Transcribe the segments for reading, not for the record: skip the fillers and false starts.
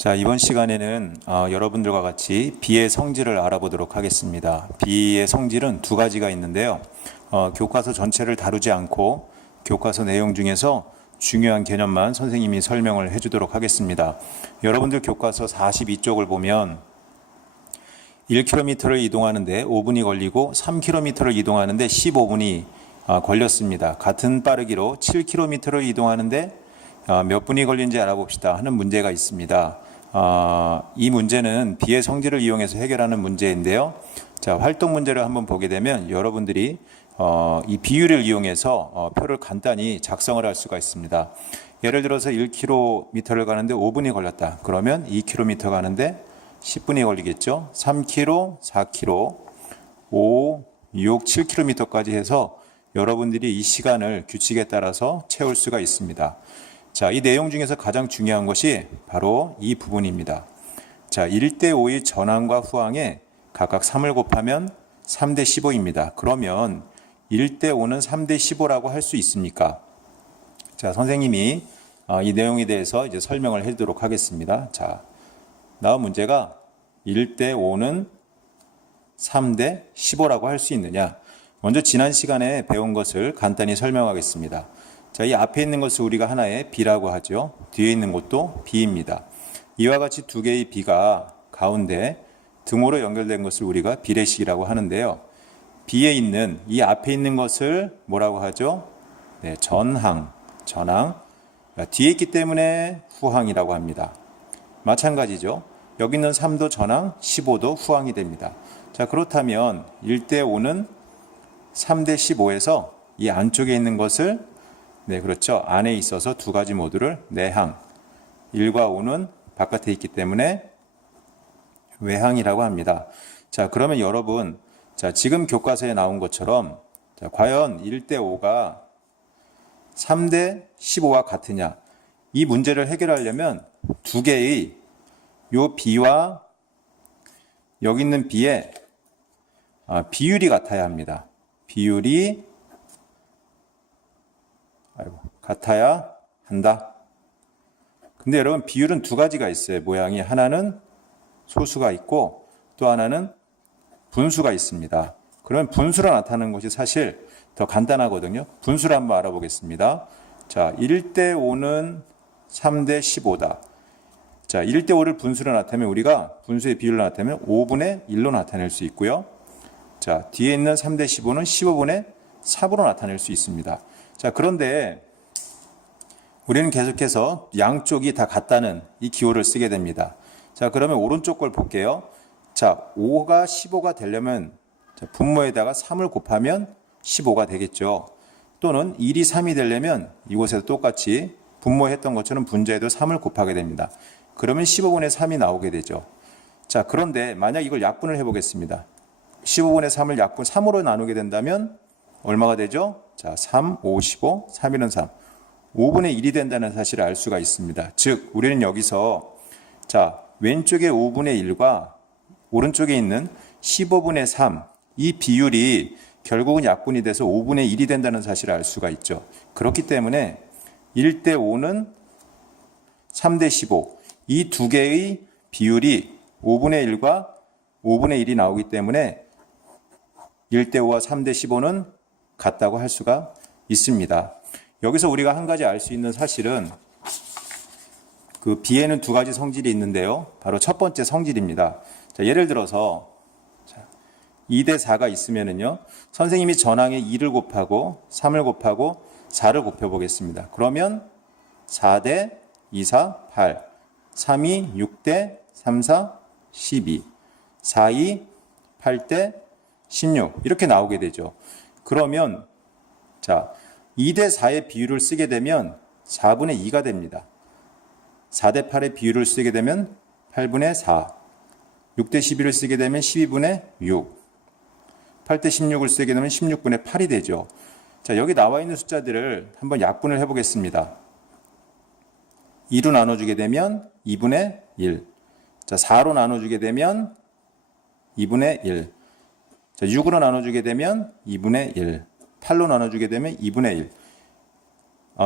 자, 이번 시간에는 여러분들과 같이 비의 성질을 알아보도록 하겠습니다. 비의 성질은 두 가지가 있는데요. 교과서 전체를 다루지 않고 교과서 내용 중에서 중요한 개념만 선생님이 설명을 해주도록 하겠습니다. 여러분들 교과서 42쪽을 보면 1km를 이동하는데 5분이 걸리고 3km를 이동하는데 15분이 걸렸습니다. 같은 빠르기로 7km를 이동하는데 몇 분이 걸린지 알아봅시다 하는 문제가 있습니다. 이 문제는 비의 성질을 이용해서 해결하는 문제인데요. 자, 활동 문제를 한번 보게 되면 여러분들이 이 비율을 이용해서 표를 간단히 작성을 할 수가 있습니다. 예를 들어서 1km를 가는데 5분이 걸렸다. 그러면 2km 가는데 10분이 걸리겠죠. 3km, 4km, 5, 6, 7km까지 해서 여러분들이 이 시간을 규칙에 따라서 채울 수가 있습니다. 자, 이 내용 중에서 가장 중요한 것이 바로 이 부분입니다. 자, 1대5의 전항과 후항에 각각 3을 곱하면 3대 15입니다. 그러면 1대5는 3대 15라고 할 수 있습니까? 자, 선생님이 이 내용에 대해서 이제 설명을 해드리도록 하겠습니다. 자, 나온 문제가 1대5는 3대 15라고 할 수 있느냐? 먼저 지난 시간에 배운 것을 간단히 설명하겠습니다. 자, 이 앞에 있는 것을 우리가 하나의 B라고 하죠. 뒤에 있는 것도 B입니다. 이와 같이 두 개의 B가 가운데 등호로 연결된 것을 우리가 비례식이라고 하는데요. B에 있는 이 앞에 있는 것을 뭐라고 하죠? 네, 전항. 뒤에 있기 때문에 후항이라고 합니다. 마찬가지죠. 여기 있는 3도 전항, 15도 후항이 됩니다. 자, 그렇다면 1대5는 3대 15에서 이 안쪽에 있는 것을 네, 그렇죠. 안에 있어서 두 가지 모두를 내항, 1과 5는 바깥에 있기 때문에 외항이라고 합니다. 자, 그러면 여러분, 자, 지금 교과서에 나온 것처럼 자, 과연 1대5가 3대 15와 같으냐? 이 문제를 해결하려면 두 개의 요 B와 여기 있는 B의 비율이 같아야 합니다. 비율이 같아야 한다. 근데 여러분 비율은 두 가지가 있어요. 모양이 하나는 소수가 있고 또 하나는 분수가 있습니다. 그러면 분수로 나타나는 것이 사실 더 간단하거든요. 분수를 한번 알아보겠습니다. 자, 1대5는 3대 15다. 자, 1대5를 분수로 나타내면 우리가 분수의 비율로 나타내면 5분의 1로 나타낼 수 있고요. 자, 뒤에 있는 3대 15는 15분의 4으로 나타낼 수 있습니다. 자, 그런데 우리는 계속해서 양쪽이 다 같다는 이 기호를 쓰게 됩니다. 자, 그러면 오른쪽 걸 볼게요. 자, 5가 15가 되려면 분모에다가 3을 곱하면 15가 되겠죠. 또는 1이 3이 되려면 이곳에서 똑같이 분모했던 것처럼 분자에도 3을 곱하게 됩니다. 그러면 15분의 3이 나오게 되죠. 자, 그런데 만약 이걸 약분을 해보겠습니다. 15분의 3을 약분 3으로 나누게 된다면 얼마가 되죠? 자, 3, 5, 15, 3, 1은 3. 5분의 1이 된다는 사실을 알 수가 있습니다. 즉, 우리는 여기서 자, 왼쪽에 5분의 1과 오른쪽에 있는 15분의 3, 이 비율이 결국은 약분이 돼서 5분의 1이 된다는 사실을 알 수가 있죠. 그렇기 때문에 1대5는 3대 15, 이 두 개의 비율이 5분의 1과 5분의 1이 나오기 때문에 1대5와 3대 15는 같다고 할 수가 있습니다. 여기서 우리가 한 가지 알 수 있는 사실은 그 B에는 두 가지 성질이 있는데요. 바로 첫 번째 성질입니다. 자, 예를 들어서 2대 4가 있으면은요. 선생님이 전항에 2를 곱하고 3을 곱하고 4를 곱해 보겠습니다. 그러면 4대 2, 4, 8, 3이 6대 3, 4, 12, 4이 8대 16 이렇게 나오게 되죠. 그러면 자, 2대 4의 비율을 쓰게 되면 4분의 2가 됩니다. 4대 8의 비율을 쓰게 되면 8분의 4, 6대 12를 쓰게 되면 12분의 6, 8대 16을 쓰게 되면 16분의 8이 되죠. 자, 여기 나와 있는 숫자들을 한번 약분을 해보겠습니다. 2로 나눠주게 되면 2분의 1, 자, 4로 나눠주게 되면 2분의 1, 자, 6으로 나눠주게 되면 2분의 1, 8로 나눠주게 되면 2분의 1.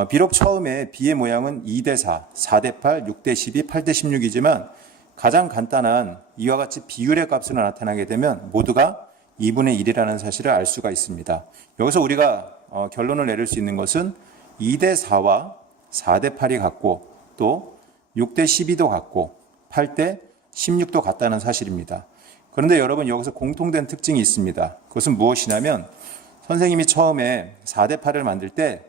비록 처음에 B의 모양은 2대4, 4대8, 6대12, 8대16이지만 가장 간단한 이와 같이 비율의 값으로 나타나게 되면 모두가 2분의 1이라는 사실을 알 수가 있습니다. 여기서 우리가 결론을 내릴 수 있는 것은 2대4와 4대8이 같고 또 6대12도 같고 8대16도 같다는 사실입니다. 그런데 여러분 여기서 공통된 특징이 있습니다. 그것은 무엇이냐면 선생님이 처음에 4대8을 만들 때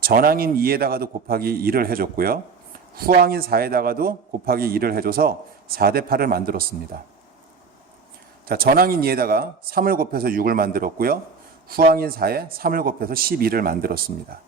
전항인 2에다가도 곱하기 1을 해줬고요. 후항인 4에다가도 곱하기 1을 해줘서 4대8을 만들었습니다. 자, 전항인 2에다가 3을 곱해서 6을 만들었고요. 후항인 4에 3을 곱해서 12를 만들었습니다.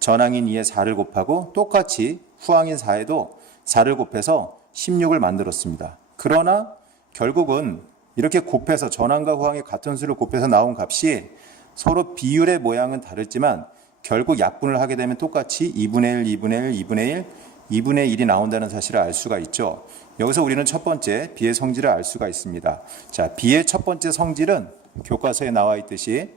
전항인 2에 4를 곱하고 똑같이 후항인 4에도 4를 곱해서 16을 만들었습니다. 그러나 결국은 이렇게 곱해서 전항과 후항의 같은 수를 곱해서 나온 값이 서로 비율의 모양은 다르지만 결국 약분을 하게 되면 똑같이 2분의 1, 2분의 1, 2분의 1, 2분의 1이 나온다는 사실을 알 수가 있죠. 여기서 우리는 첫 번째 B의 성질을 알 수가 있습니다. 자, B의 첫 번째 성질은 교과서에 나와 있듯이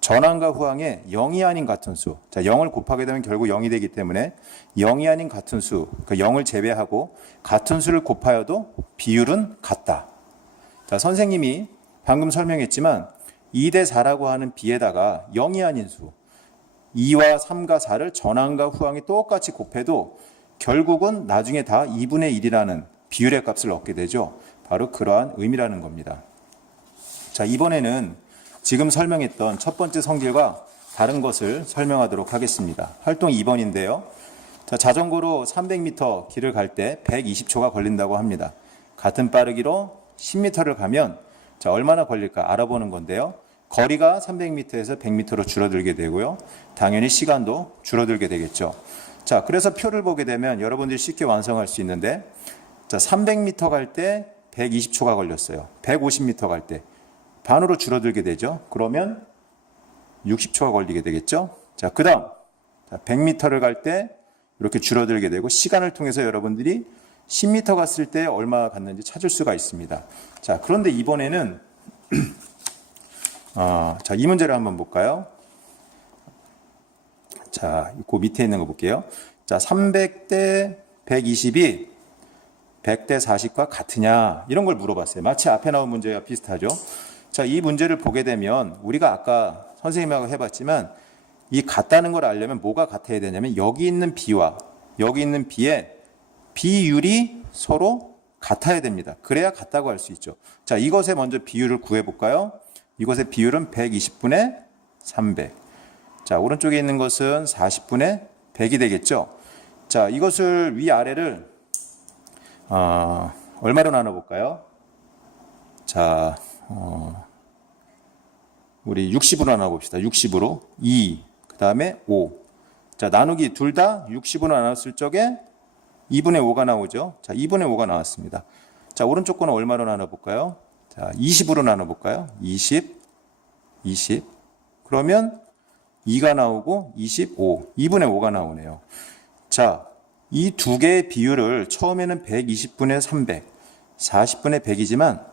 전항과 후항의 0이 아닌 같은 수. 자, 0을 곱하게 되면 결국 0이 되기 때문에 0이 아닌 같은 수, 그 0을 제외하고 같은 수를 곱하여도 비율은 같다. 자, 선생님이 방금 설명했지만 2대4라고 하는 B에다가 0이 아닌 수, 2와 3과 4를 전항과 후항이 똑같이 곱해도 결국은 나중에 다 2분의 1이라는 비율의 값을 얻게 되죠. 바로 그러한 의미라는 겁니다. 자, 이번에는 지금 설명했던 첫 번째 성질과 다른 것을 설명하도록 하겠습니다. 활동 2번인데요. 자, 자전거로 300m 길을 갈 때 120초가 걸린다고 합니다. 같은 빠르기로 10m를 가면 자, 얼마나 걸릴까 알아보는 건데요. 거리가 300m에서 100m로 줄어들게 되고요. 당연히 시간도 줄어들게 되겠죠. 자, 그래서 표를 보게 되면 여러분들이 쉽게 완성할 수 있는데 자, 300m 갈 때 120초가 걸렸어요. 150m 갈 때 반으로 줄어들게 되죠. 그러면 60초가 걸리게 되겠죠. 자, 그 다음 100m를 갈 때 이렇게 줄어들게 되고 시간을 통해서 여러분들이 10m 갔을 때 얼마 갔는지 찾을 수가 있습니다. 자, 그런데 이번에는 자, 이 문제를 한번 볼까요? 자, 그 밑에 있는 거 볼게요. 자, 300대 120이 100대 40과 같으냐? 이런 걸 물어봤어요. 마치 앞에 나온 문제와 비슷하죠. 자, 이 문제를 보게 되면 우리가 아까 선생님하고 해봤지만 이 같다는 걸 알려면 뭐가 같아야 되냐면 여기 있는 B와 여기 있는 B의 비율이 서로 같아야 됩니다. 그래야 같다고 할 수 있죠. 자, 이것의 먼저 비율을 구해볼까요? 이것의 비율은 120분의 300. 자, 오른쪽에 있는 것은 40분의 100이 되겠죠. 자, 이것을 위아래를 얼마로 나눠볼까요? 자, 우리 60으로 나눠봅시다. 60으로 2, 그 다음에 5. 자, 나누기 둘 다 60으로 나눴을 적에 2분의 5가 나오죠. 자, 2분의 5가 나왔습니다. 자, 오른쪽 거는 얼마로 나눠볼까요? 자, 20으로 나눠볼까요? 20. 그러면 2가 나오고 25. 2분의 5가 나오네요. 자, 이 두 개의 비율을 처음에는 120분의 300, 40분의 100이지만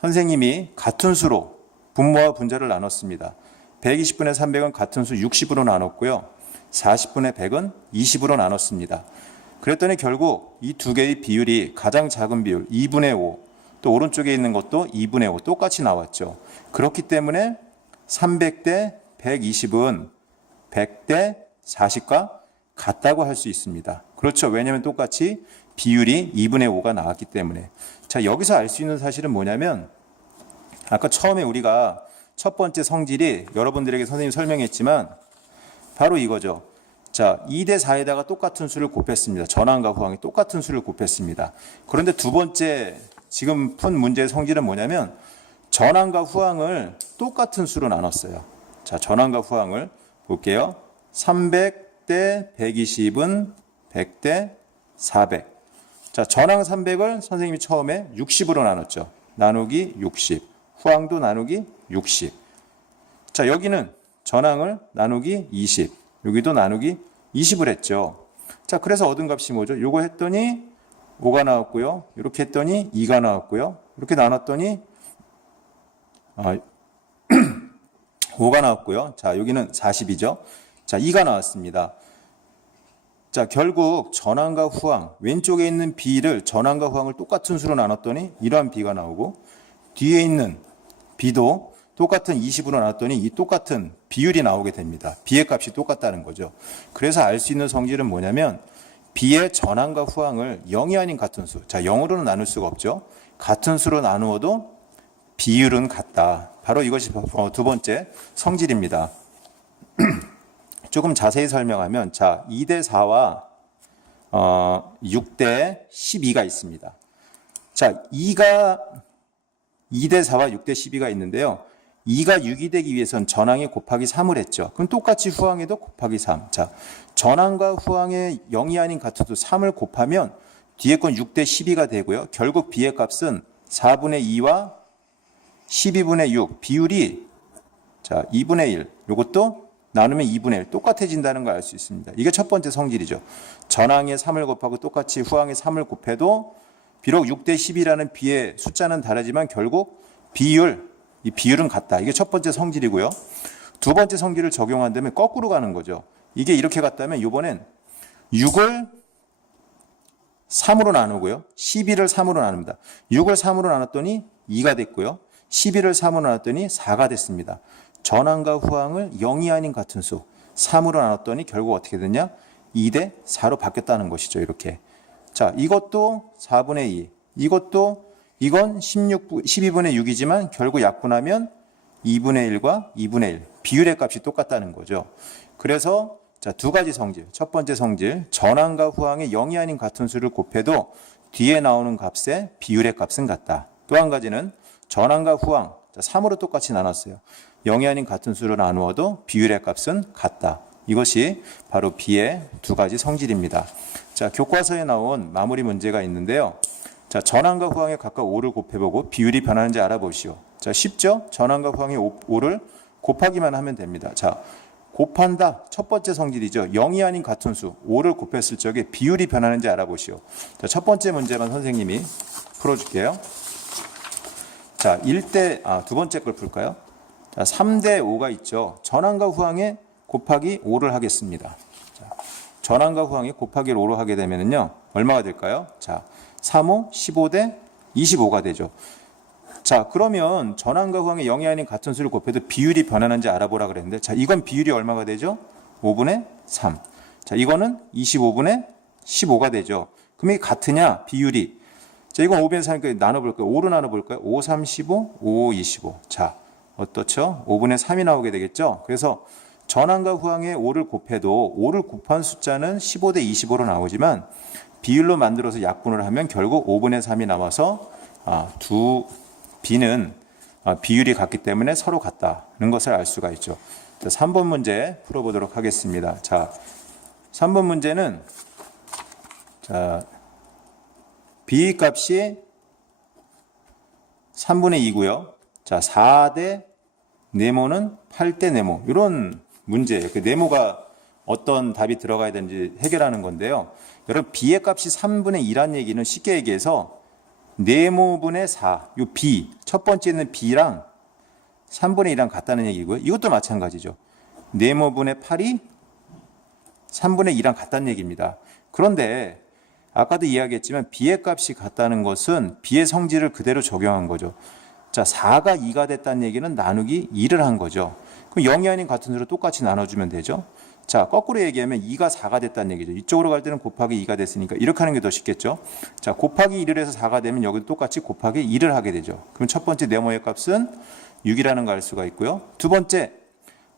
선생님이 같은 수로 분모와 분자를 나눴습니다. 120분의 300은 같은 수 60으로 나눴고요. 40분의 100은 20으로 나눴습니다. 그랬더니 결국 이 두 개의 비율이 가장 작은 비율 2분의 5, 또 오른쪽에 있는 것도 2분의 5 똑같이 나왔죠. 그렇기 때문에 300대 120은 100대 40과 같다고 할 수 있습니다. 그렇죠. 왜냐하면 똑같이 비율이 2분의 5가 나왔기 때문에. 자, 여기서 알 수 있는 사실은 뭐냐면 아까 처음에 우리가 첫 번째 성질이 여러분들에게 선생님이 설명했지만 바로 이거죠. 자, 2대 4에다가 똑같은 수를 곱했습니다. 전항과 후항이 똑같은 수를 곱했습니다. 그런데 두 번째 지금 푼 문제의 성질은 뭐냐면 전항과 후항을 똑같은 수로 나눴어요. 자, 전항과 후항을 볼게요. 300대 120은 100대 400. 자, 전항 300을 선생님이 처음에 60으로 나눴죠. 나누기 60. 후항도 나누기 60. 자, 여기는 전항을 나누기 20. 여기도 나누기 20을 했죠. 자, 그래서 얻은 값이 뭐죠? 요거 했더니 5가 나왔고요. 이렇게 했더니 2가 나왔고요. 이렇게 나눴더니 5가 나왔고요. 자, 여기는 40이죠. 자, 2가 나왔습니다. 자, 결국 전항과 후항, 왼쪽에 있는 B를 전항과 후항을 똑같은 수로 나눴더니 이러한 B가 나오고, 뒤에 있는 B도 똑같은 20으로 나눴더니 이 똑같은 비율이 나오게 됩니다. B의 값이 똑같다는 거죠. 그래서 알 수 있는 성질은 뭐냐면 B의 전항과 후항을 0이 아닌 같은 수. 자, 0으로는 나눌 수가 없죠. 같은 수로 나누어도 비율은 같다. 바로 이것이 두 번째 성질입니다. 조금 자세히 설명하면, 자, 2대 4와 6대 12가 있습니다. 자, 2대 4와 6대 12가 있는데요. 2가 6이 되기 위해선 전항에 곱하기 3을 했죠. 그럼 똑같이 후항에도 곱하기 3. 자, 전항과 후항의 0이 아닌 같은 수 3을 곱하면 뒤에 건 6대 12가 되고요. 결국 B의 값은 4분의 2와 12분의 6. 비율이, 자, 2분의 1. 이것도 나누면 2분의 1. 똑같아진다는 걸 알 수 있습니다. 이게 첫 번째 성질이죠. 전항에 3을 곱하고 똑같이 후항에 3을 곱해도 비록 6대 10이라는 B의 숫자는 다르지만 결국 이 비율은 같다. 이게 첫 번째 성질이고요. 두 번째 성질을 적용한다면 거꾸로 가는 거죠. 이게 이렇게 갔다면 이번엔 6을 3으로 나누고요. 12를 3으로 나눕니다. 6을 3으로 나눴더니 2가 됐고요. 12를 3으로 나눴더니 4가 됐습니다. 전항과 후항을 0이 아닌 같은 수 3으로 나눴더니 결국 어떻게 됐냐? 2대 4로 바뀌었다는 것이죠. 이렇게. 자, 이것도 4분의 2. 이건 12분의 6이지만 결국 약분하면 2분의 1과 2분의 1. 비율의 값이 똑같다는 거죠. 그래서 자, 두 가지 성질. 첫 번째 성질, 전항과 후항의 0이 아닌 같은 수를 곱해도 뒤에 나오는 값의 비율의 값은 같다. 또 한 가지는 전항과 후항, 자, 3으로 똑같이 나눴어요. 0이 아닌 같은 수로 나누어도 비율의 값은 같다. 이것이 바로 B의 두 가지 성질입니다. 자, 교과서에 나온 마무리 문제가 있는데요. 자, 전항과 후항에 각각 5를 곱해보고 비율이 변하는지 알아보시오. 자, 쉽죠? 전항과 후항에 5를 곱하기만 하면 됩니다. 자, 곱한다. 첫 번째 성질이죠. 0이 아닌 같은 수 5를 곱했을 적에 비율이 변하는지 알아보시오. 자, 첫 번째 문제만 선생님이 풀어줄게요. 자, 두 번째 걸 풀까요? 자, 3대 5가 있죠. 전항과 후항에 곱하기 5를 하겠습니다. 자, 전항과 후항에 곱하기 5로 하게 되면요. 얼마가 될까요? 자, 3, 5, 15대 25가 되죠. 자, 그러면 전항과 후항의 0이 아닌 같은 수를 곱해도 비율이 변하는지 알아보라 그랬는데, 자, 이건 비율이 얼마가 되죠? 5분의 3. 자, 이거는 25분의 15가 되죠. 그럼 이게 같으냐? 비율이. 자, 이건 5분의 3이니까 나눠볼까요? 5로 나눠볼까요? 5, 3, 15, 5, 25. 자, 어떻죠? 5분의 3이 나오게 되겠죠? 그래서 전항과 후항의 5를 곱해도 5를 곱한 숫자는 15대 25로 나오지만 비율로 만들어서 약분을 하면 결국 5분의 3이 나와서 두 B는 비율이 같기 때문에 서로 같다는 것을 알 수가 있죠. 자, 3번 문제 풀어보도록 하겠습니다. 자, 3번 문제는 자, B 값이 3분의 2고요. 자, 4대 네모는 8대 네모. 이런 문제예요. 그 네모가 어떤 답이 들어가야 되는지 해결하는 건데요. 여러분, B의 값이 3분의 2란 얘기는 쉽게 얘기해서 네모분의 4, 요 B, 첫 번째 있는 B랑 3분의 2랑 같다는 얘기고요. 이것도 마찬가지죠. 네모분의 8이 3분의 2랑 같다는 얘기입니다. 그런데 아까도 이야기했지만 B의 값이 같다는 것은 B의 성질을 그대로 적용한 거죠. 자, 4가 2가 됐다는 얘기는 나누기 2를 한 거죠. 그럼 0이 아닌 같은 수로 똑같이 나눠주면 되죠. 자, 거꾸로 얘기하면 2가 4가 됐다는 얘기죠. 이쪽으로 갈 때는 곱하기 2가 됐으니까 이렇게 하는 게 더 쉽겠죠. 자, 곱하기 1을 해서 4가 되면 여기도 똑같이 곱하기 2를 하게 되죠. 그럼 첫 번째 네모의 값은 6이라는 걸 알 수가 있고요. 두 번째,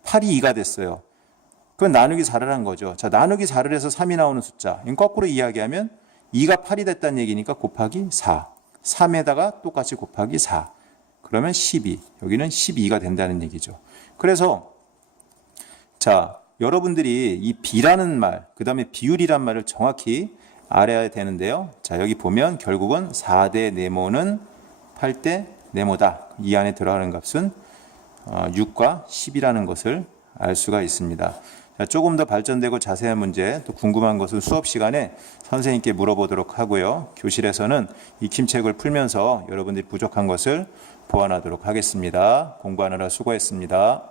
8이 2가 됐어요. 그건 나누기 4를 한 거죠. 자, 나누기 4를 해서 3이 나오는 숫자. 거꾸로 이야기하면 2가 8이 됐다는 얘기니까 곱하기 4. 3에다가 똑같이 곱하기 4. 그러면 12. 여기는 12가 된다는 얘기죠. 그래서 자, 여러분들이 이 B라는 말, 그 다음에 비율이란 말을 정확히 알아야 되는데요. 자, 여기 보면 결국은 4대 네모는 8대 네모다. 이 안에 들어가는 값은 6과 10이라는 것을 알 수가 있습니다. 자, 조금 더 발전되고 자세한 문제, 또 궁금한 것은 수업 시간에 선생님께 물어보도록 하고요. 교실에서는 익힘책을 풀면서 여러분들이 부족한 것을 보완하도록 하겠습니다. 공부하느라 수고했습니다.